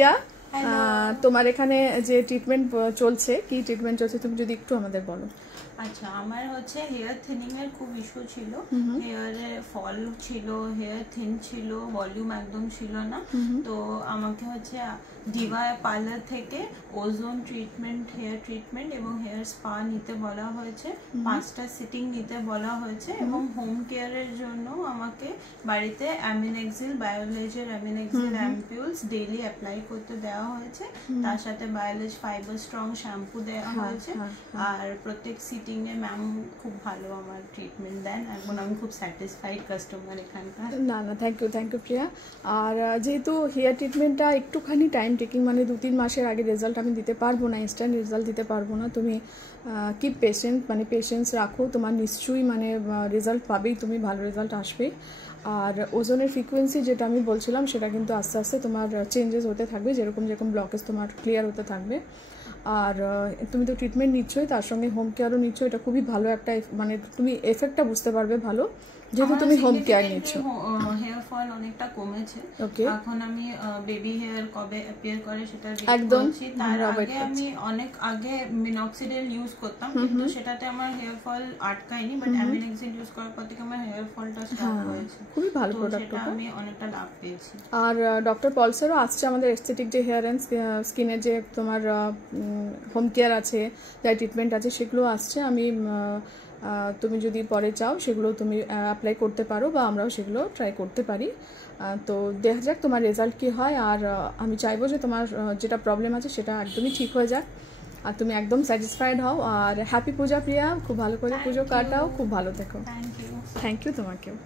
প্রিয়া, তোমার এখানে যে ট্রিটমেন্ট চলছে, কি ট্রিটমেন্ট চলছে তুমি যদি একটু আমাদের বলো। আচ্ছা, আমার হচ্ছে হেয়ার থিনিং এর খুব ইস্যু ছিল, হেয়ারে ফল ছিল, হেয়ার থিন ছিল, ভলিউম একদম ছিল না। তো আমাকে হচ্ছে ডিভা পার্লার থেকে ওজোন ট্রিটমেন্ট, হেয়ার ট্রিটমেন্ট এবং হেয়ার স্পা নিতে বলা হয়েছে, 5টা সিটিং নিতে বলা হয়েছে এবং হোম কেয়ারের জন্য আমাকে বাড়িতে অ্যামিনেক্সিল, বায়োলেজের অ্যামিনেক্সিল অ্যাম্পিউলস ডেইলি অ্যাপ্লাই করতে দেওয়া হয়েছে। তার সাথে বায়োলেজ ফাইবার স্ট্রং শ্যাম্পু দেওয়া হয়েছে। আর প্রত্যেক সিটিং এ ম্যাম খুব ভালো আমার ট্রিটমেন্ট দেন, এখন আমি খুব স্যাটিসফাইড কাস্টমার এখানকার। না থ্যাংক ইউ প্রিয়া। আর যেহেতু হেয়ার ট্রিটমেন্টটা একটুখানি টাইম টেকিং, মানে 2-3 মাসের আগে রেজাল্ট আমি দিতে পারবো না, ইনস্ট্যান্ট রেজাল্ট দিতে পারবো না। তুমি কিপ পেশেন্ট, মানে পেশেন্স রাখো, তোমার নিশ্চয়ই মানে রেজাল্ট পাবেই, তুমি ভালো রেজাল্ট আসবে। আর ওজনের ফ্রিকোয়েন্সি যেটা আমি বলছিলাম সেটা কিন্তু আস্তে আস্তে তোমার চেঞ্জেস হতে থাকবে, যেরকম ব্লকেজ তোমার ক্লিয়ার হতে থাকবে। আর তুমি তো ট্রিটমেন্ট নিচ্ছই, তার সঙ্গে হোম কেয়ারও নিচ্ছ, এটা খুবই ভালো একটা, মানে তুমি এফেক্টটা বুঝতে পারবে ভালো, যেহেতু তুমি হোম কেয়ার নিচ্ছ। হেয়ার ফল অনেকটা কমেছে, এখন আমি বেবি হেয়ার কবে অ্যাপিয়ার করে সেটা একদম। তার আগে আমি অনেক আগে মিনক্সিডিল ইউজ করতাম, কিন্তু সেটাতে আমার হেয়ার ফল আটকায়নি, বাট অ্যামিনেক্সিল ইউজ করার পর থেকে আমার হেয়ার ফলটা স্টপ হয়েছে। খুবই ভালো প্রোডাক্ট, আমি অনেকটা লাভ পেয়েছি। আর ডক্টর পলসেরও আসছে আমাদের এস্থেটিক যে হেয়ার অ্যান্ড স্কিনের যে তোমার হোম কেয়ার আছে, যা ট্রিটমেন্ট আছে, সেগুলো আসছে। আমি তুমি যদি পরে চাও সেগুলো তুমি অ্যাপ্লাই করতে পারো, বা আমরাও সেগুলো ট্রাই করতে পারি। তো দেখা যাক তোমার রেজাল্ট কী হয়। আর আমি চাইবো যে তোমার যেটা প্রবলেম আছে সেটা একদমই ঠিক হয়ে যাক, আর তুমি একদম স্যাটিসফাইড হও। আর হ্যাপি পূজা প্রিয়া, খুব ভালো করে পুজো কাটাও, খুব ভালো থেকো। থ্যাংক ইউ তোমাকেও।